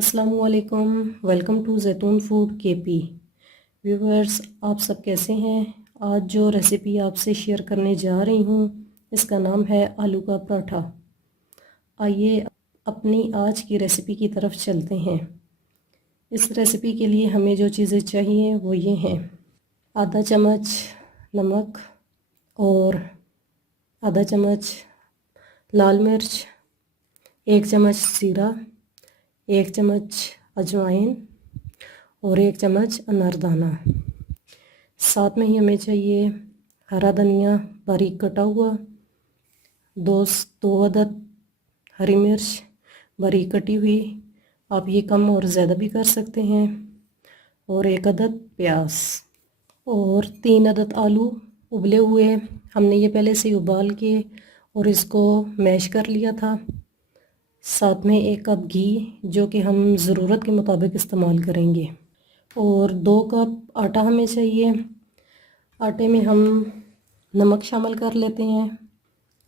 अस्सलामुअलैकुम। Welcome to जैतून food KP. Viewers, आप सब कैसे हैं? आज जो रेसिपी आपसे शेयर करने जा रही हूँ इसका नाम है आलू का पराठा। आइए अपनी आज की रेसिपी की तरफ चलते हैं। इस रेसिपी के लिए हमें जो चीज़ें चाहिए वो ये हैं: आधा चम्मच नमक और आधा चम्मच लाल मिर्च, 1 चम्मच जीरा, 1 चम्मच अजवाइन और 1 चम्मच अनारदाना। साथ में ही हमें चाहिए हरा धनिया बारीक कटा हुआ, दो अदद हरी मिर्च बारीक कटी हुई, आप ये कम और ज़्यादा भी कर सकते हैं, और 1 अदद प्याज और 3 अदद आलू उबले हुए। हमने ये पहले से उबाल के और इसको मैश कर लिया था। साथ में 1 कप घी जो कि हम ज़रूरत के मुताबिक इस्तेमाल करेंगे, और 2 कप आटा हमें चाहिए। आटे में हम नमक शामिल कर लेते हैं।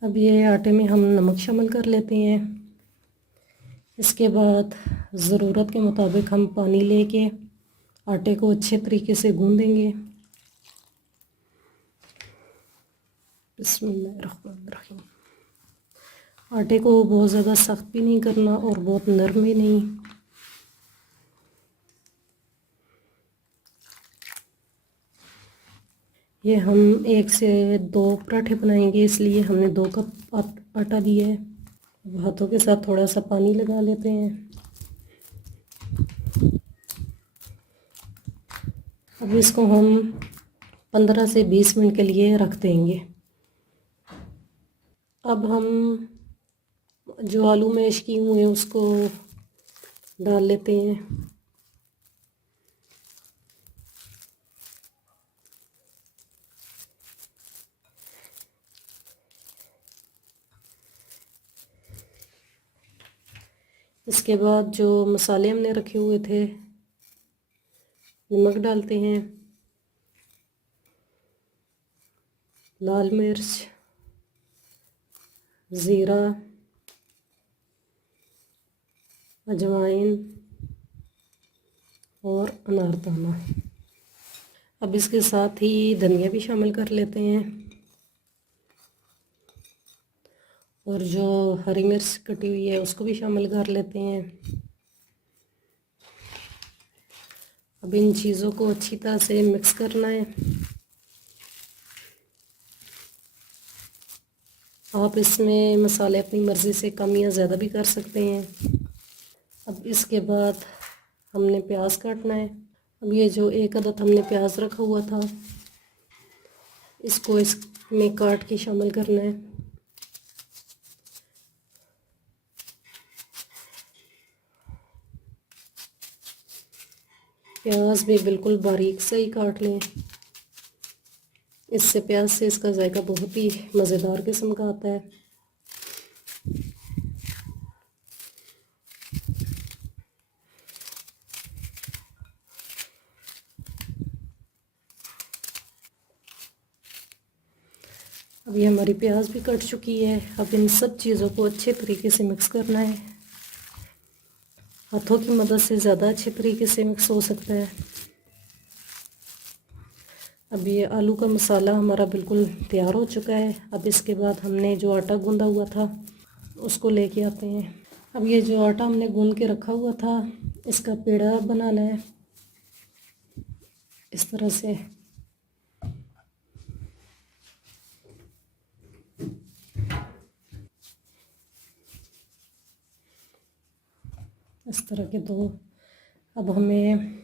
अब ये आटे में हम नमक शामिल कर लेते हैं। इसके बाद ज़रूरत के मुताबिक हम पानी लेके आटे को अच्छे तरीके से गूँधेंगे। बिस्मिल्लाहिर्रहमानिर्रहीम। आटे को बहुत ज़्यादा सख्त भी नहीं करना और बहुत नरम भी नहीं। ये हम 1 से 2 पराठे बनाएंगे, इसलिए हमने 2 कप आटा दिया है। अब हाथों के साथ थोड़ा सा पानी लगा लेते हैं। अब इसको हम 15 से 20 मिनट के लिए रख देंगे। अब हम जो आलू मैश किए हुए हैं उसको डाल लेते हैं। इसके बाद जो मसाले हमने रखे हुए थे, नमक डालते हैं, लाल मिर्च, ज़ीरा, अजवाइन और अनारदाना। अब इसके साथ ही धनिया भी शामिल कर लेते हैं, और जो हरी मिर्च कटी हुई है उसको भी शामिल कर लेते हैं। अब इन चीज़ों को अच्छी तरह से मिक्स करना है। आप इसमें मसाले अपनी मर्ज़ी से कम या ज़्यादा भी कर सकते हैं। अब इसके बाद हमने प्याज काटना है। अब ये जो 1 अदद हमने प्याज रखा हुआ था इसको इसमें काट के शामिल करना है। प्याज भी बिल्कुल बारीक से ही काट लें, इससे प्याज से इसका जायका बहुत ही मज़ेदार किस्म का आता है। अब ये हमारी प्याज भी कट चुकी है। अब इन सब चीज़ों को अच्छे तरीके से मिक्स करना है। हाथों की मदद से ज़्यादा अच्छे तरीके से मिक्स हो सकता है। अब ये आलू का मसाला हमारा बिल्कुल तैयार हो चुका है। अब इसके बाद हमने जो आटा गूंदा हुआ था उसको लेके आते हैं। अब ये जो आटा हमने गूंद के रखा हुआ था इसका पेड़ा बनाना है इस तरह से। इस तरह के दो। अब हमें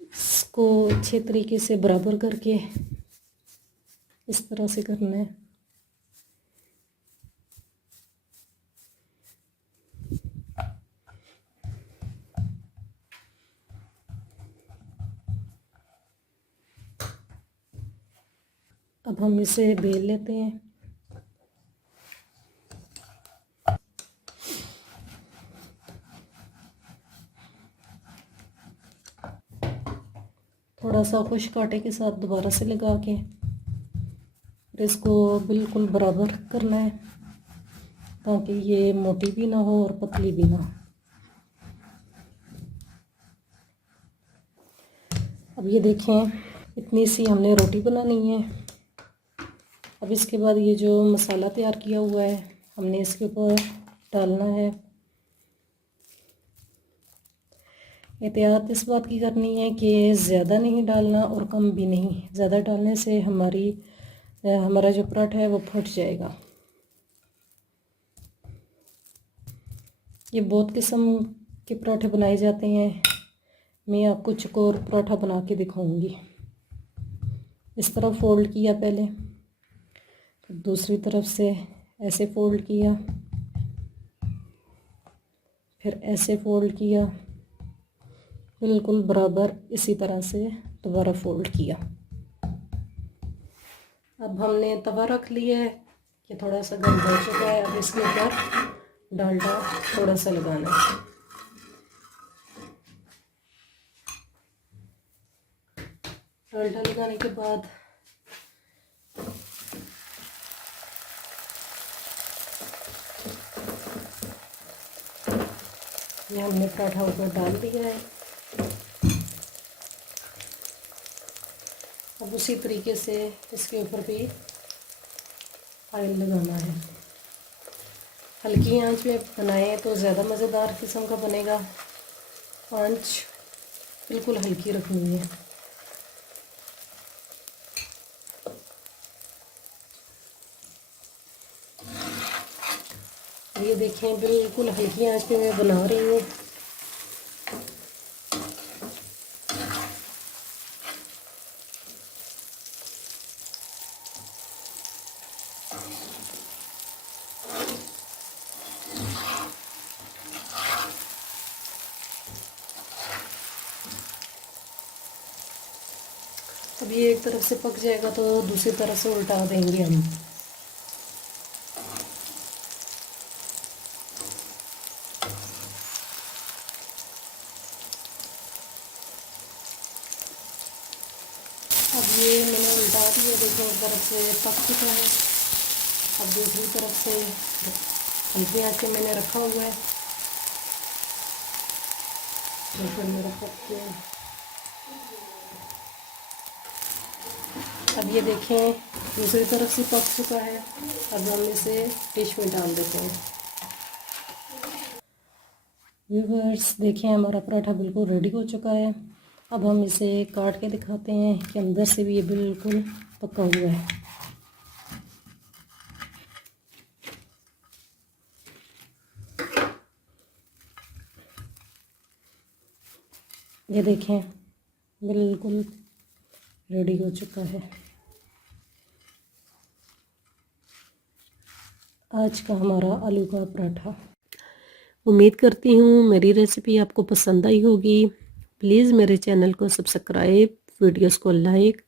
इसको अच्छे तरीके से बराबर करके इस तरह से करना है। अब हम इसे बेल लेते हैं। थोड़ा सा खुश्क आटे के साथ दोबारा से लगा के इसको बिल्कुल बराबर करना है ताकि ये मोटी भी ना हो और पतली भी ना हो। अब ये देखें, इतनी सी हमने रोटी बनानी है। अब इसके बाद ये जो मसाला तैयार किया हुआ है हमने इसके ऊपर डालना है। एहतियात इस बात की करनी है कि ज़्यादा नहीं डालना और कम भी नहीं। ज़्यादा डालने से हमारा जो पराठा है वो फट जाएगा। ये बहुत किस्म के पराठे बनाए जाते हैं, मैं आपको चकोर पराठा बना के दिखाऊंगी। इस तरह फोल्ड किया पहले, फिर दूसरी तरफ से ऐसे फोल्ड किया, फिर ऐसे फोल्ड किया, बिल्कुल बराबर इसी तरह से दोबारा फोल्ड किया। अब हमने तवा रख लिया है, ये थोड़ा सा गर्म हो चुका है। अब इसके ऊपर डालडा थोड़ा सा लगाना है। डालडा लगाने के बाद ये हमने पराठा ऊपर डाल दिया है। अब उसी तरीके से इसके ऊपर भी ऑयल लगाना है। हल्की आंच में बनाएं तो ज़्यादा मज़ेदार किस्म का बनेगा। आंच बिल्कुल हल्की रखनी है। ये देखें, बिल्कुल हल्की आंच पे मैं बना रही हूँ। अब ये एक तरफ से पक जाएगा तो दूसरी तरफ से उल्टा देंगे हम। अब ये मैंने उल्टा दिया, देखो एक तरफ से पक चुका है। अब दूसरी तरफ से हल्की आंच पे मैंने रखा हुआ है, तो फिर मेरा पक गया। अब ये देखें, दूसरी तरफ से पक चुका है। अब हम इसे डिश में डाल देते हैं। व्यूअर्स देखें, हमारा पराठा बिल्कुल रेडी हो चुका है। अब हम इसे काट के दिखाते हैं कि अंदर से भी ये बिल्कुल पका हुआ है। ये देखें, बिल्कुल रेडी हो चुका है आज का हमारा आलू का पराठा। उम्मीद करती हूँ मेरी रेसिपी आपको पसंद आई होगी। प्लीज़ मेरे चैनल को सब्सक्राइब, वीडियोस को लाइक,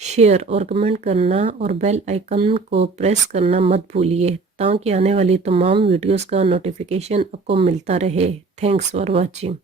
शेयर और कमेंट करना और बेल आइकन को प्रेस करना मत भूलिए, ताकि आने वाली तमाम वीडियोस का नोटिफिकेशन आपको मिलता रहे। Thanks for watching.